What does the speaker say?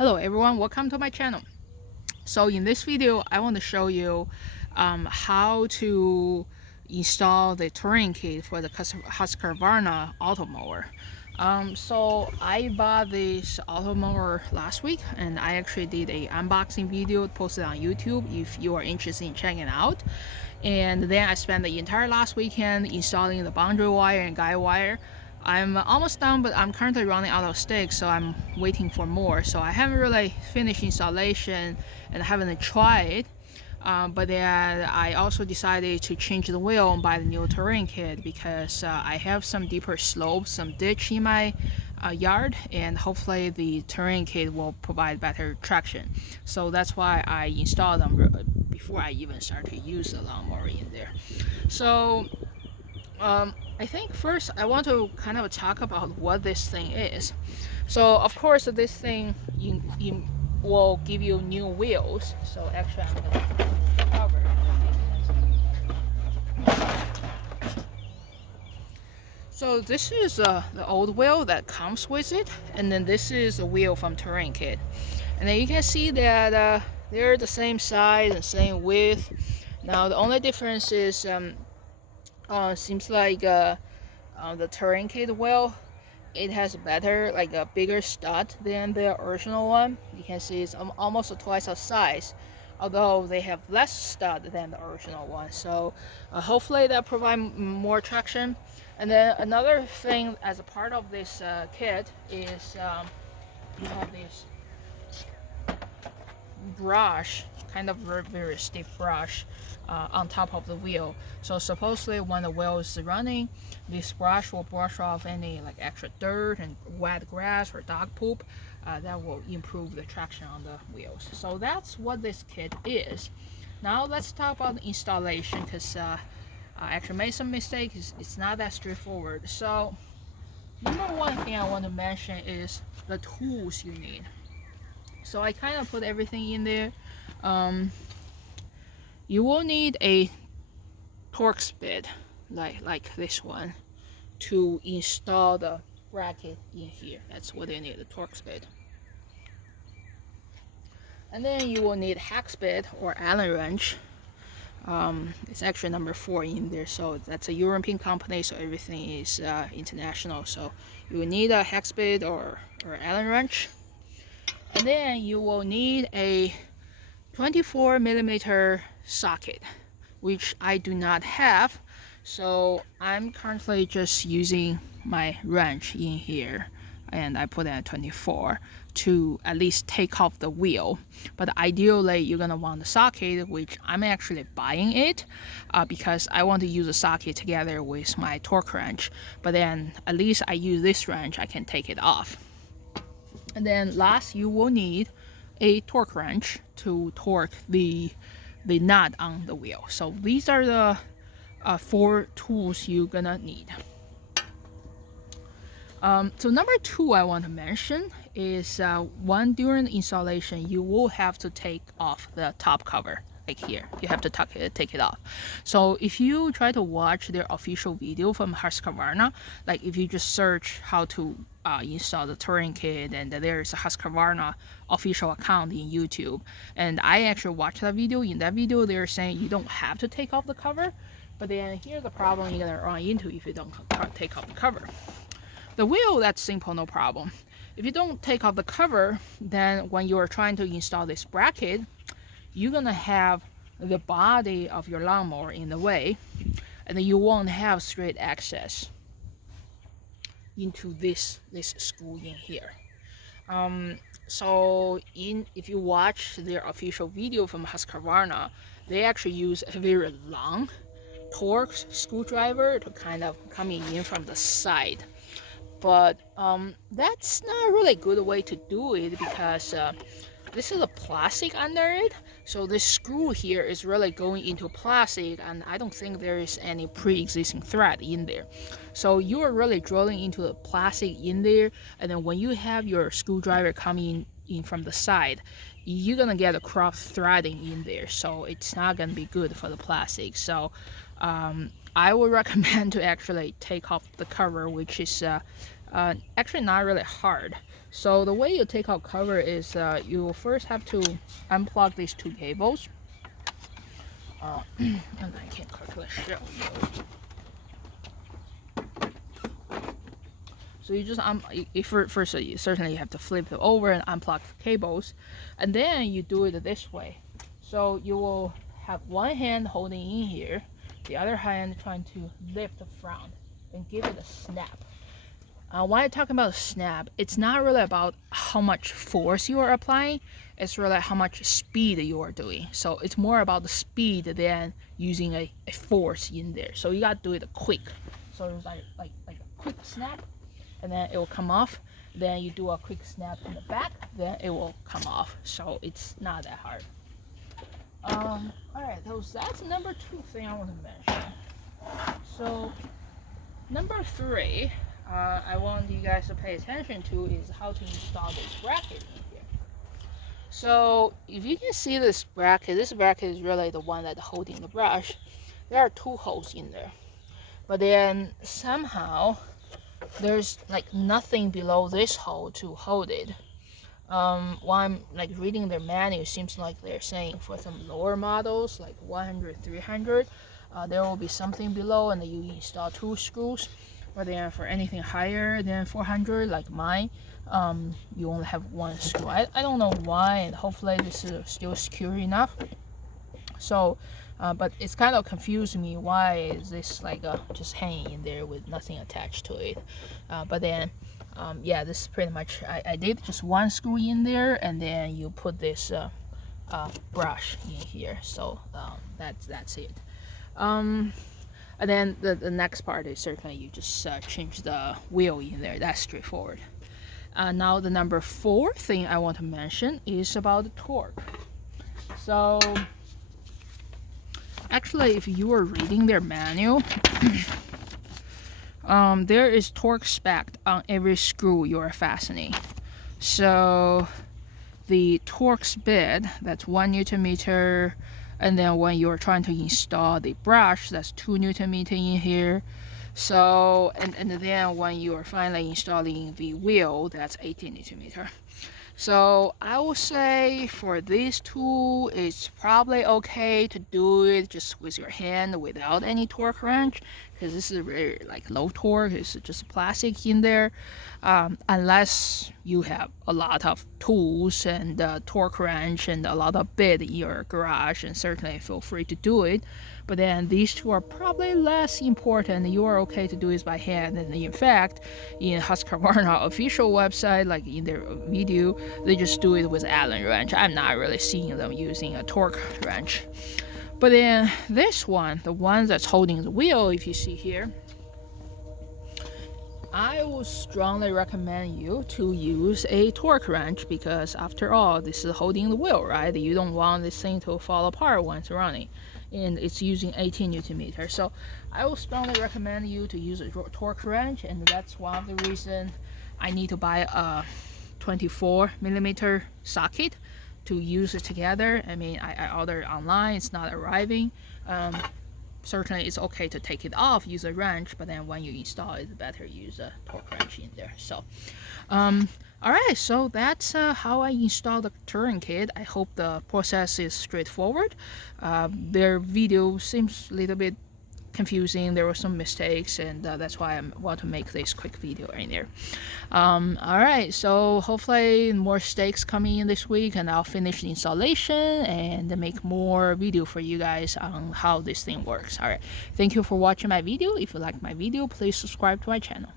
Hello everyone, welcome to my channel. So in this video I want to show you how to install the touring kit for the Husqvarna auto mower. So I bought this auto mower last week and I actually did a unboxing video posted on YouTube if you are interested in checking it out. And then I spent the entire last weekend installing the boundary wire and guide wire. I'm almost done, but I'm currently running out of sticks, so I'm waiting for more. So I haven't really finished installation and I haven't tried. But then I also decided to change the wheel and buy the new terrain kit because I have some deeper slopes, some ditch in my yard, and hopefully the terrain kit will provide better traction. So that's why I installed them before I even start to use the lawnmower in there. So I think first I want to kind of talk about what this thing is. So of course this thing will give you new wheels. So actually I'm going to cover. So this is the old wheel that comes with it, and then this is the wheel from terrain kit. And then you can see that they're the same size and same width. Now the only difference is seems like the terrain kit wheel, it has better, like a bigger stud than the original one. You can see it's almost twice the size, although they have less stud than the original one. So hopefully that provide more traction. And then another thing as a part of this kit is you have this brush, kind of very stiff brush on top of the wheel. So supposedly when the wheel is running, this brush will brush off any like extra dirt and wet grass or dog poop. That will improve the traction on the wheels. So that's what this kit is. Now let's talk about the installation, because I actually made some mistakes. It's not that straightforward. So number one thing I want to mention is the tools you need. So I kind of put everything in there. You will need a Torx bit like this one to install the bracket in here. That's what you need, the Torx bit. And then you will need hex bit or Allen wrench. It's actually number 4 in there, so that's a European company, so everything is international. So you will need a hex bit or Allen wrench. And then you will need a 24mm socket, which I do not have. So I'm currently just using my wrench in here, and I put it at 24 to at least take off the wheel. But ideally you're gonna want the socket, which I'm actually buying it because I want to use the socket together with my torque wrench. But then at least I use this wrench, I can take it off. And then last, you will need a torque wrench to torque the nut on the wheel. So these are the 4 tools you're gonna need. So number 2 I want to mention is one, during the installation you will have to take off the top cover. Like here, you have to take it off. So if you try to watch their official video from Husqvarna, like if you just search how to install the touring kit, and there's a Husqvarna official account in YouTube, and I actually watched that video. In that video they're saying you don't have to take off the cover, but then here's the problem you're gonna run into if you don't take off the cover. The wheel, that's simple, no problem. If you don't take off the cover, then when you're trying to install this bracket, you're gonna have the body of your lawnmower in the way, and then you won't have straight access into this screw in here. So if you watch their official video from Husqvarna, they actually use a very long Torx screwdriver to kind of coming in from the side. But that's not really a good way to do it, because this is a plastic under it, so this screw here is really going into plastic, and I don't think there is any pre-existing thread in there. So you are really drilling into the plastic in there, and then when you have your screwdriver coming in from the side, you're gonna get a cross threading in there, so it's not gonna be good for the plastic. So I would recommend to actually take off the cover, which is actually not really hard. So the way you take out cover is you will first have to unplug these two cables. And I can quickly show you. So you just first you certainly have to flip it over and unplug the cables, and then you do it this way. So you will have one hand holding in here, the other hand trying to lift the front and give it a snap. When I talk about snap, it's not really about how much force you are applying, it's really how much speed you are doing. So it's more about the speed than using a force in there. So you got to do it quick. So it's like a quick snap, and then it will come off. Then you do a quick snap in the back, then it will come off. So it's not that hard. Alright, that's number 2 thing I want to mention. So number 3, I want you guys to pay attention to is how to install this bracket in here. So if you can see this bracket is really the one that's holding the brush. There are 2 holes in there, but then somehow there's like nothing below this hole to hold it. While I'm like reading their manual, it seems like they're saying for some lower models like 100, 300, there will be something below, and then you install 2 screws. But then for anything higher than 400, like mine, you only have 1 screw. I don't know why, and hopefully this is still secure enough. So, but it's kind of confused me. Why is this like just hanging in there with nothing attached to it? But then, yeah, this is pretty much. I did just 1 screw in there, and then you put this brush in here. So that's it. And then the next part is certainly you just change the wheel in there. That's straightforward. Now the number 4 thing I want to mention is about the torque. So actually, if you are reading their manual, there is torque spec on every screw you are fastening. So the Torx bit, that's 1 Newton meter, and then when you're trying to install the brush, that's 2 Newton meter in here. So and then when you are finally installing the wheel, that's 18 Newton meter. So I would say for this tool, it's probably okay to do it just with your hand without any torque wrench, because this is very like low torque. It's just plastic in there, unless you have a lot of tools and torque wrench and a lot of bit in your garage, and certainly feel free to do it. But then these two are probably less important. You are okay to do this by hand. And in fact, in Husqvarna official website, like in their video, they just do it with Allen wrench. I'm not really seeing them using a torque wrench. But then this one, the one that's holding the wheel, if you see here, I would strongly recommend you to use a torque wrench, because after all, this is holding the wheel, right? You don't want this thing to fall apart once running, and it's using 18 Newton meter. So I would strongly recommend you to use a torque wrench, and that's one of the reasons I need to buy a 24 millimeter socket to use it together. I mean, I ordered online, it's not arriving. Certainly it's okay to take it off, use a wrench, but then when you install it, it's better use a torque wrench in there. So alright, so that's how I install the touring kit. I hope the process is straightforward. Their video seems a little bit confusing. There were some mistakes, and that's why I want to make this quick video right there. Alright, so hopefully more mistakes coming in this week, and I'll finish the installation and make more video for you guys on how this thing works. Alright, thank you for watching my video. If you like my video, please subscribe to my channel.